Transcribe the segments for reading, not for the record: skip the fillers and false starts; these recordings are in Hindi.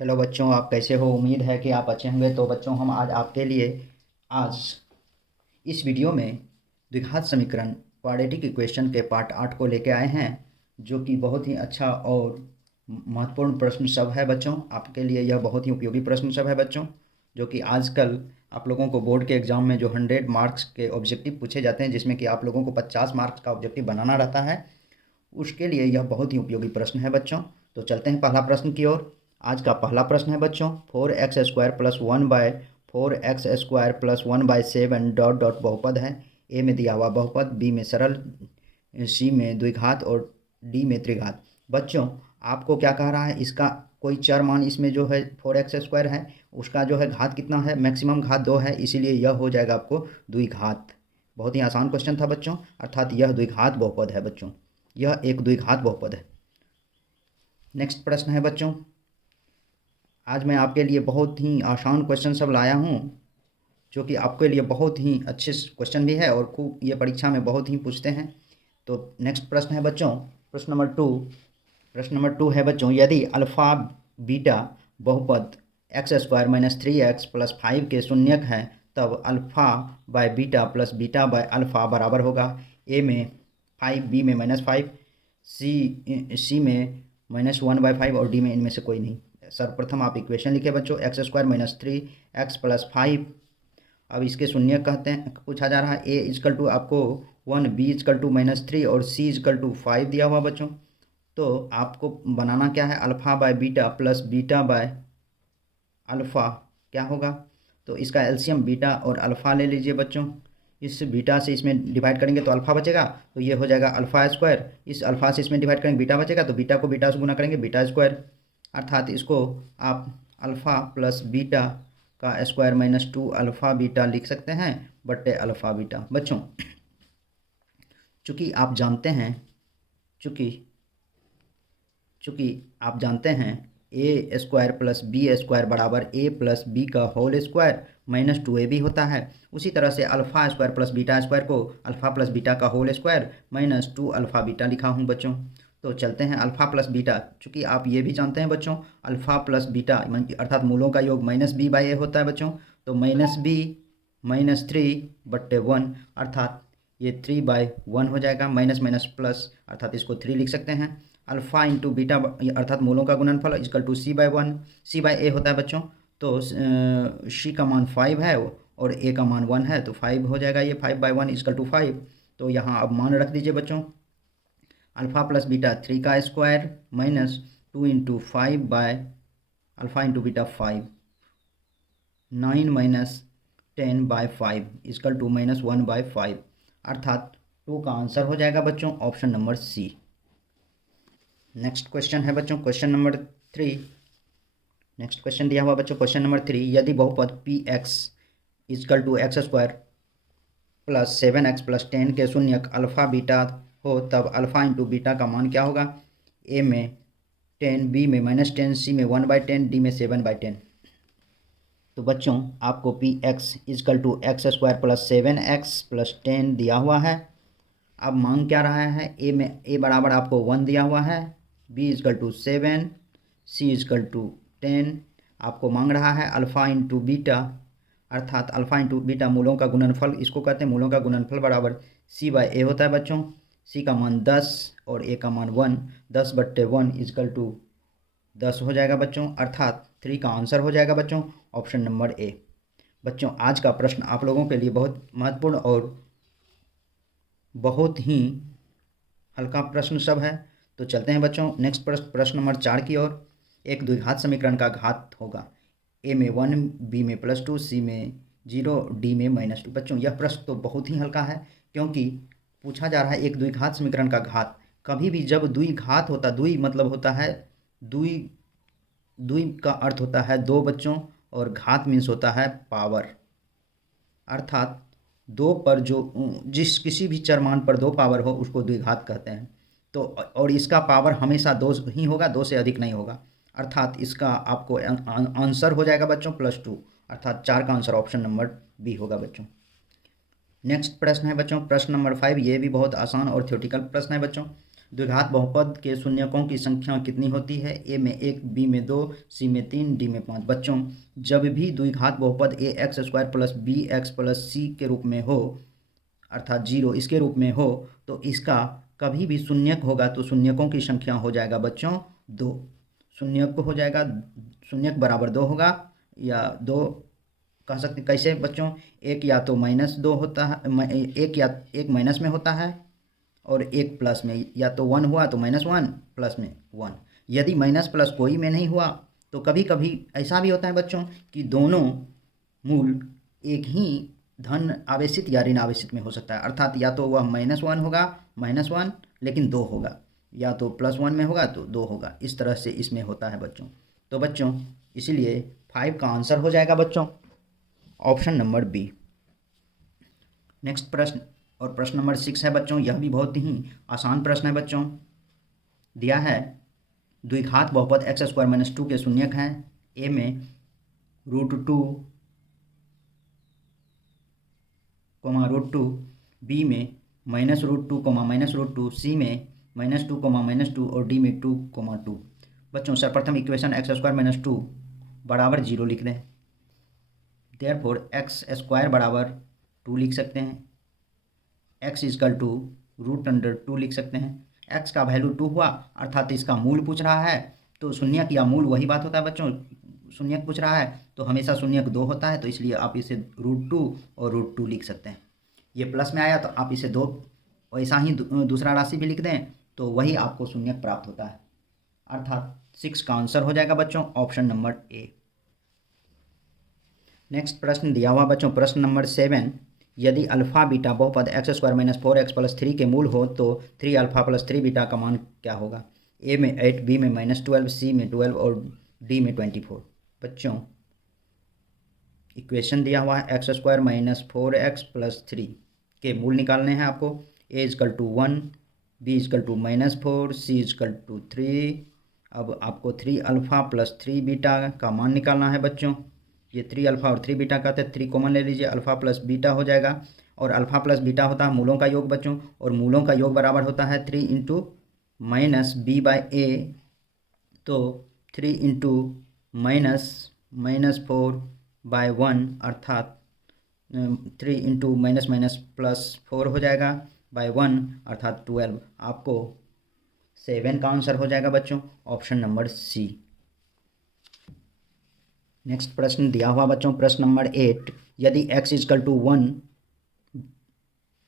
हेलो बच्चों, आप कैसे हो? उम्मीद है कि आप अच्छे होंगे। तो बच्चों, हम आज आपके लिए आज इस वीडियो में द्विघात समीकरण क्वाड्रेटिक इक्वेशन के पार्ट 8 को लेके आए हैं, जो कि बहुत ही अच्छा और महत्वपूर्ण प्रश्न सब है बच्चों। आपके लिए यह बहुत ही उपयोगी प्रश्न सब है बच्चों, जो कि आजकल आप लोगों को बोर्ड के एग्ज़ाम में जो 100 मार्क्स के ऑब्जेक्टिव पूछे जाते हैं, जिसमें कि आप लोगों को 50 मार्क्स का ऑब्जेक्टिव बनाना रहता है, उसके लिए यह बहुत ही उपयोगी प्रश्न है बच्चों। तो चलते हैं पहला प्रश्न की ओर। आज का पहला प्रश्न है बच्चों, 4x² plus 1/4x² plus 1/7 dot dot बहुपद है। ए में दिया हुआ बहुपद, बी में सरल, सी में द्विघात और डी में त्रिघात। बच्चों, आपको क्या कह रहा है? इसका कोई चर मान इसमें जो है 4x² है, उसका जो है घात कितना है? मैक्सिमम घात 2 है, इसीलिए यह हो जाएगा आपको द्विघात। बहुत ही आसान क्वेश्चन था बच्चों, अर्थात यह द्विघात बहुपद है बच्चों। यह एक द्विघात बहुपद है। नेक्स्ट प्रश्न है बच्चों, आज मैं आपके लिए बहुत ही आसान क्वेश्चन सब लाया हूँ, जो कि आपके लिए बहुत ही अच्छे क्वेश्चन भी है और खूब ये परीक्षा में बहुत ही पूछते हैं। तो नेक्स्ट प्रश्न है बच्चों, प्रश्न नंबर 2 है बच्चों, यदि अल्फ़ा बीटा बहुपद x² - 3x + 5 के शून्यक है, तब alpha by beta plus beta by alpha बराबर होगा ए में 5, बी में -5, सी में -1/5 और डी में इनमें से कोई नहीं। सर्वप्रथम आप इक्वेशन लिखे बच्चों, x² - 3x + 5। अब इसके शून्य कहते हैं, पूछा जा रहा है। ए इजकल टू आपको 1, बी इजकल टू -3 और सी इजकल टू 5 दिया हुआ बच्चों। तो आपको बनाना क्या है? Alpha by beta plus beta by alpha क्या होगा? तो इसका एलसीएम बीटा और अल्फ़ा ले लीजिए बच्चों। इस बीटा से इसमें डिवाइड करेंगे तो अल्फ़ा बचेगा, तो ये हो जाएगा अल्फ़ा स्क्वायर। इस अल्फ़ा से इसमें डिवाइड करेंगे, बीटा बचेगा, तो बीटा को बीटा से गुना करेंगे, बीटा स्क्वायर। अर्थात इसको आप अल्फ़ा प्लस बीटा का स्क्वायर -2 अल्फ़ा बीटा लिख सकते हैं, बट्टे अल्फ़ा बीटा। बच्चों, चूँकि आप जानते हैं चूँकि चूँकि आप जानते हैं a² प्लस b² बराबर a प्लस बी का होल स्क्वायर -2ab होता है। उसी तरह से अल्फ़ा² प्लस बीटा² को अल्फ़ा प्लस बीटा का होल स्क्वायर -2 अल्फ़ा बीटा लिखा हूँ बच्चों। तो चलते हैं अल्फ़ा प्लस बीटा। चूँकि आप ये भी जानते हैं बच्चों, अल्फ़ा प्लस बीटा अर्थात मूलों का योग -b/a होता है बच्चों। तो -b -3 बट्टे 1, अर्थात ये 3/1 हो जाएगा। माइनस माइनस प्लस, अर्थात इसको 3 लिख सकते हैं। अल्फ़ा इंटू बीटा अर्थात मूलों का गुणनफल इजकल टू c/1, c/a होता है बच्चों। तो c का मान 5 है और a का मान 1 है, तो 5 हो जाएगा। ये 5/1 इजकल टू 5। तो यहाँ अब मान रख दीजिए बच्चों, अल्फ़ा प्लस बीटा 3 का square -2 into 5 by alpha into beta 5, 9 - 10/5 equal to -1/5, अर्थात 2 का आंसर हो जाएगा बच्चों option number C. Next question है बच्चों, क्वेश्चन नंबर 3। नेक्स्ट क्वेश्चन दिया हुआ बच्चों, क्वेश्चन नंबर 3, यदि बहुपद px equal to x² plus 7x plus 10 के शून्यक अल्फ़ा बीटा हो, तब अल्फ़ा इंटू बीटा का मान क्या होगा? ए में 10, बी में -10, सी में 1/10, डी में 7/10। तो बच्चों, आपको px equal to x² plus 7x plus 10 दिया हुआ है। अब मांग क्या रहा है? ए बराबर आपको 1 दिया हुआ है, B equal to 7, C equal to 10। आपको मांग रहा है अल्फ़ा इंटू बीटा, अर्थात अल्फ़ा इंटू बीटा मूलों का गुणनफल, इसको कहते हैं मूलों का गुणनफल बराबर c/a होता है बच्चों। c का मान 10 और a का मान 1, 10/1 इजकल टू 10 हो जाएगा बच्चों, अर्थात 3 का आंसर हो जाएगा बच्चों ऑप्शन नंबर ए। बच्चों, आज का प्रश्न आप लोगों के लिए बहुत महत्वपूर्ण और बहुत ही हल्का प्रश्न सब है। तो चलते हैं बच्चों नेक्स्ट प्रश्न नंबर 4 की ओर। एक द्विघात समीकरण का घात होगा, ए में 1, बी में +2, सी में 0, डी में -2। बच्चों, यह प्रश्न तो बहुत ही हल्का है, क्योंकि पूछा जा रहा है एक द्विघात समीकरण का घात। कभी भी जब द्विघात होता, द्वि मतलब होता है द्वि, द्वि का अर्थ होता है दो बच्चों, और घात मीन्स होता है पावर, अर्थात दो पर जो जिस किसी भी चर मान पर 2 पावर हो उसको द्विघात कहते हैं। तो और इसका पावर हमेशा 2 ही होगा, 2 से अधिक नहीं होगा, अर्थात इसका आपको आंसर हो जाएगा बच्चों +2, अर्थात 4 का आंसर ऑप्शन नंबर बी होगा बच्चों। नेक्स्ट प्रश्न है बच्चों, प्रश्न नंबर 5। ये भी बहुत आसान और थ्योरेटिकल प्रश्न है बच्चों। द्विघात बहुपद के शून्यकों की संख्या कितनी होती है? ए में 1, बी में 2, सी में 3, डी में 5। बच्चों, जब भी द्विघात बहुपद a x square plus b x plus c के रूप में हो, अर्थात 0 इसके रूप में हो, तो इसका कभी भी शून्यक होगा तो शून्यकों की संख्या हो जाएगा बच्चों 2। शून्यक हो जाएगा, शून्यक बराबर 2 होगा, या 2 कह सकते कैसे बच्चों? एक या तो -2 होता है, एक माइनस में होता है और एक प्लस में, या तो 1 हुआ तो -1 प्लस में 1। यदि माइनस प्लस कोई में नहीं हुआ तो कभी कभी ऐसा भी होता है बच्चों कि दोनों मूल एक ही धन आवेशित या ऋण आवेशित में हो सकता है, अर्थात या तो वह -1 होगा, -1 लेकिन 2 होगा, या तो +1 में होगा तो 2 होगा। इस तरह से इसमें होता है बच्चों। तो बच्चों इसीलिए 5 का आंसर हो जाएगा बच्चों ऑप्शन नंबर बी। नेक्स्ट प्रश्न और प्रश्न नंबर 6 है बच्चों, यह भी बहुत ही आसान प्रश्न है बच्चों। दिया है द्विघात बहुपद x² - 2 के शून्यक हैं। ए में √2, √2, बी में -√2, -√2, सी में -2, -2 और डी में 2, 2। बच्चों सर्वप्रथम इक्वेशन x² - 2 बराबर 0 लिख दें। देयरफॉर x² बराबर 2 लिख सकते हैं। x = √2 लिख सकते हैं। x का वैल्यू 2 हुआ, अर्थात इसका मूल पूछ रहा है, तो शून्यक या मूल वही बात होता है बच्चों। शून्यक पूछ रहा है तो हमेशा शून्यक 2 होता है, तो इसलिए आप इसे √2 और √2 लिख सकते हैं। ये प्लस में आया तो आप इसे 2 वैसा ही दूसरा राशि भी लिख दें तो वही आपको शून्यक प्राप्त होता है, अर्थात 6 का आंसर हो जाएगा बच्चों ऑप्शन नंबर ए। नेक्स्ट प्रश्न दिया हुआ बच्चों प्रश्न नंबर 7, यदि अल्फा बीटा बहुपद x² - 4x + 3 के मूल हो तो 3α + 3β का मान क्या होगा? ए में 8, बी में -12, सी में 12 और डी में 24। बच्चों इक्वेशन दिया हुआ है x² - 4x + 3 के मूल निकालने हैं आपको। a = 1, b = -4, c = 3। अब आपको 3α + 3β का मान निकालना है बच्चों। ये 3α और 3β का थे, 3 कॉमन ले लीजिए, अल्फ़ा प्लस बीटा हो जाएगा। और अल्फ़ा प्लस बीटा होता है मूलों का योग बच्चों, और मूलों का योग बराबर होता है 3 × -b/a। तो 3 × -4/1 अर्थात 3 × +4 हो जाएगा बाय 1 अर्थात 12। आपको 7 का आंसर हो जाएगा बच्चों ऑप्शन नंबर सी। नेक्स्ट प्रश्न दिया हुआ बच्चों प्रश्न नंबर 8, यदि x = 1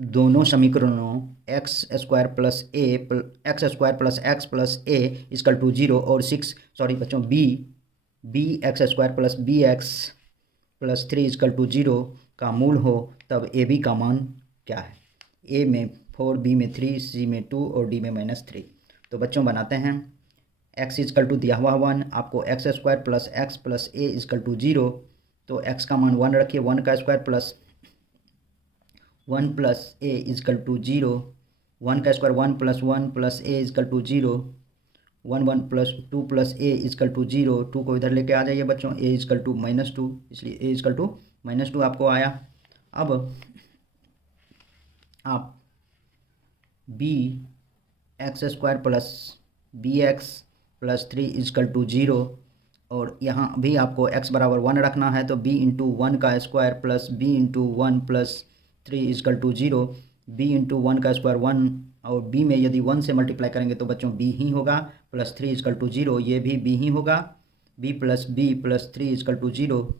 दोनों समीकरणों x² + x + a = 0 और 6 सॉरी बच्चों bx² + bx + 3 = 0 का मूल हो तब ab का मान क्या है? a में 4, b में 3, c में 2 और d में -3। तो बच्चों बनाते हैं। x = दिया हुआ 1, आपको x² + x + a = 0, तो x का मान 1 रखिए, 1 का स्क्वायर प्लस 1 + a = 0, 1 का स्क्वायर 1 + 1 + a = 0, 1 + 2 + a = 0। 2 को इधर लेके आ जाइए बच्चों, a = -2, इसलिए a = -2 आपको आया। अब आप bx² + bx + 3 = 0, और यहाँ भी आपको x बराबर 1 रखना है, तो b × 1 का स्क्वायर प्लस b × 1 + 3 = 0, b × 1 का स्क्वायर 1, और b में यदि 1 से मल्टीप्लाई करेंगे तो बच्चों b ही होगा, प्लस 3 = 0, ये भी b ही होगा, b + b + 3 = 0,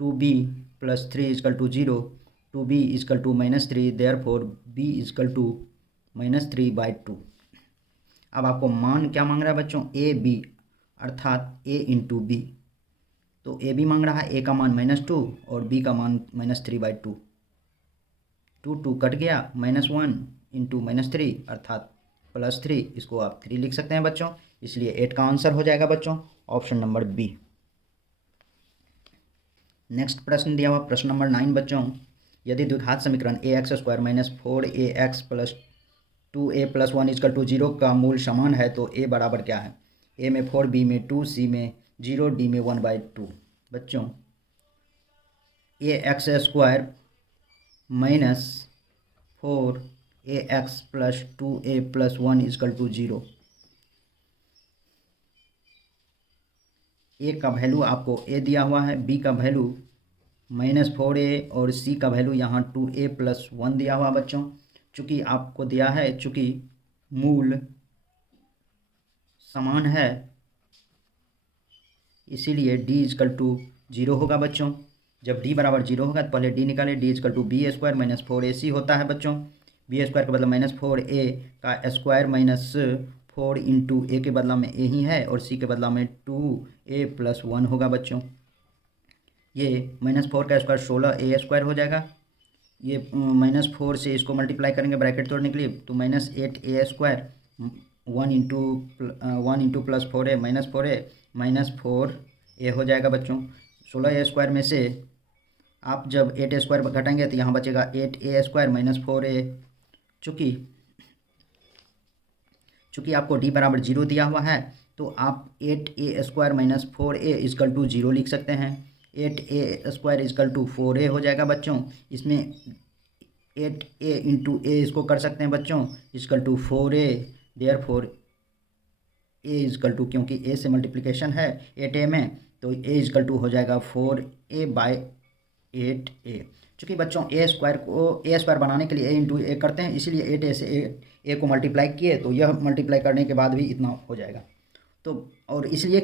2b + 3 = 0, 2b = -3, therefore b = -3/2। अब आपको मान क्या मांग रहा है बच्चों? ए बी अर्थात a × b। तो ए बी मांग रहा है, a का मान -2 और b का मान -3/2। 2 कट गया, -1 × -3 अर्थात +3, इसको आप 3 लिख सकते हैं बच्चों, इसलिए 8 का आंसर हो जाएगा बच्चों ऑप्शन नंबर बी। नेक्स्ट प्रश्न दिया हुआ प्रश्न नंबर 9 बच्चों, यदि द्विघात समीकरण ax² - 4ax + 2a + 1 = 0 का मूल समान है तो a बराबर क्या है? a में 4, b में 2, c में 0, d में 1/2। बच्चों ax² - 4 ax plus 2a plus 1 equal to 0। A का वैल्यू आपको ए दिया हुआ है, बी का वैल्यू -4a और सी का वैल्यू यहाँ 2a प्लस 1 दिया हुआ बच्चों। चूँकि आपको दिया है, चूँकि मूल समान है इसीलिए d इजकल टू 0 होगा बच्चों। जब d बराबर 0 होगा तो पहले d निकालें, d equal to B square minus 4ac होता है बच्चों। बी स्क्वायर का बदला -4a का स्क्वायर माइनस 4 इंटू ए के बदला में ए ही है और सी के बदला में 2a प्लस 1 होगा बच्चों। ये -4 का स्क्वायर 16a स्क्वायर हो जाएगा। ये -4 से इसको मल्टीप्लाई करेंगे ब्रैकेट तोड़ने के लिए तो -8a square 1 into plus 4a -4a हो जाएगा बच्चों। 16a स्क्वायर में से आप जब 8a स्क्वायर घटाएंगे तो यहाँ बचेगा 8a स्क्वायर माइनस 4a। चूँकि आपको d बराबर 0 दिया हुआ है तो आप 8a square minus 4a is equal to 0 लिख सकते हैं। 8a square is equal to 4a हो जाएगा बच्चों। इसमें 8a इंटू ए इसको कर सकते हैं बच्चों equal to 4a। Therefore a is equal to, क्योंकि a से मल्टीप्लिकेशन है 8a में तो a इजकल टू हो जाएगा 4a बाई 8a। चूँकि बच्चों a स्क्वायर बनाने के लिए a इंटू ए करते हैं, इसीलिए 8a से a को मल्टीप्लाई किए तो यह मल्टीप्लाई करने के बाद भी इतना हो जाएगा। तो और इसलिए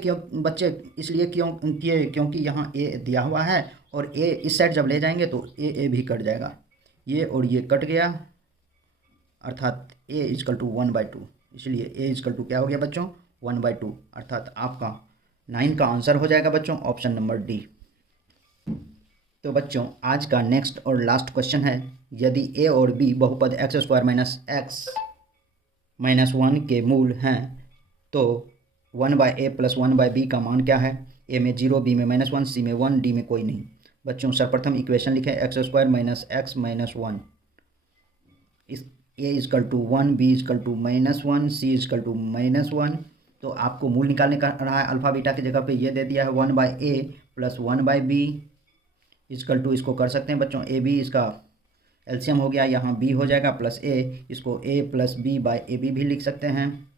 क्योंकि यहाँ a दिया हुआ है और a इस साइड जब ले जाएंगे तो a भी कट जाएगा, ये और ये कट गया, अर्थात a इजकल टू 1/2। इसलिए a इजकल टू क्या हो गया बच्चों 1/2, अर्थात आपका 9 का आंसर हो जाएगा बच्चों ऑप्शन नंबर डी। तो बच्चों आज का नेक्स्ट और लास्ट क्वेश्चन है, यदि a और b बहुपद x² माइनस x माइनस 1 के मूल हैं तो 1/a प्लस 1/b का मान क्या है। a में 0, b में -1, c में 1, d में कोई नहीं। बच्चों सर्वप्रथम इक्वेशन लिखें x² माइनस x माइनस 1, इस a is equal to 1, b is equal to -1, c is equal to -1। तो आपको मूल निकालने का रहा है, अल्फा बीटा की जगह पे ये दे दिया है 1/a plus 1/b is equal to, इसको कर सकते हैं बच्चों a b, इसका एलसीएम हो गया, यहाँ b हो जाएगा प्लस a, इसको a plus b by a b भी लिख सकते हैं।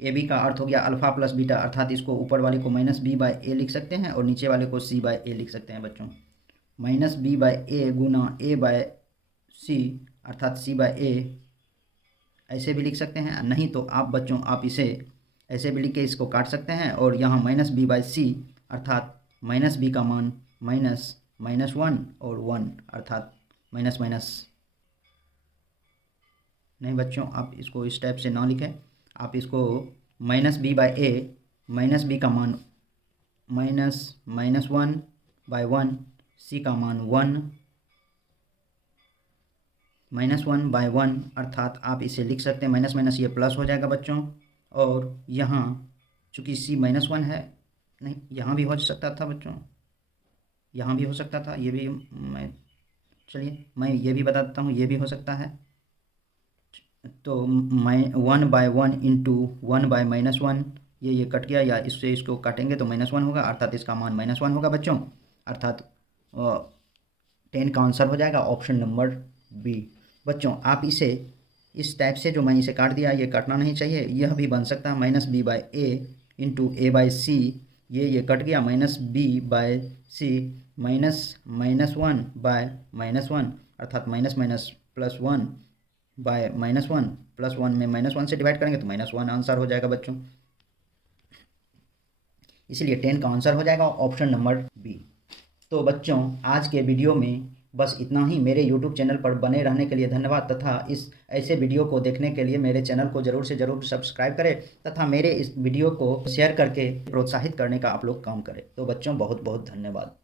ए बी का अर्थ हो गया अल्फ़ा प्लस बीटा, अर्थात इसको ऊपर वाले को -b बाई ए लिख सकते हैं और नीचे वाले को c बाई ए लिख सकते हैं बच्चों। -b by A Guna a by c, अर्थात c बाई ए ऐसे भी लिख सकते हैं। नहीं तो आप बच्चों आप इसे ऐसे भी लिख के इसको काट सकते हैं और यहाँ -b बाई c, अर्थात -b का मान -1 और 1, अर्थात माइनस। नहीं बच्चों आप इसको इस टाइप से ना लिखें, आप इसको -b बाई ए, -b का मान -1/1, c का मान 1, -1/1, अर्थात आप इसे लिख सकते हैं माइनस ये प्लस हो जाएगा बच्चों। और यहाँ चूँकि c -1 है, नहीं यहाँ भी हो सकता था बच्चों, यहाँ भी हो सकता था, ये भी मैं ये भी बता देता हूँ, ये भी हो सकता है। तो 1/1 इंटू 1/-1, ये कट गया, या इससे इसको काटेंगे तो -1 होगा, अर्थात इसका मान -1 होगा बच्चों, अर्थात 10 का आंसर हो जाएगा ऑप्शन नंबर बी। बच्चों आप इसे इस टाइप से जो मैं इसे काट दिया ये काटना नहीं चाहिए, यह भी बन सकता है -b by a into a by c, ये कट गया -b बाई सी -1 बाय -1, अर्थात +1 बाय -1, +1 में -1 से डिवाइड करेंगे तो -1 आंसर हो जाएगा बच्चों। इसलिए 10 का आंसर हो जाएगा ऑप्शन नंबर बी। तो बच्चों आज के वीडियो में बस इतना ही। मेरे YouTube चैनल पर बने रहने के लिए धन्यवाद, तथा इस ऐसे वीडियो को देखने के लिए मेरे चैनल को ज़रूर से ज़रूर सब्सक्राइब करें तथा मेरे इस वीडियो को शेयर करके प्रोत्साहित करने का आप लोग काम करें। तो बच्चों बहुत बहुत धन्यवाद।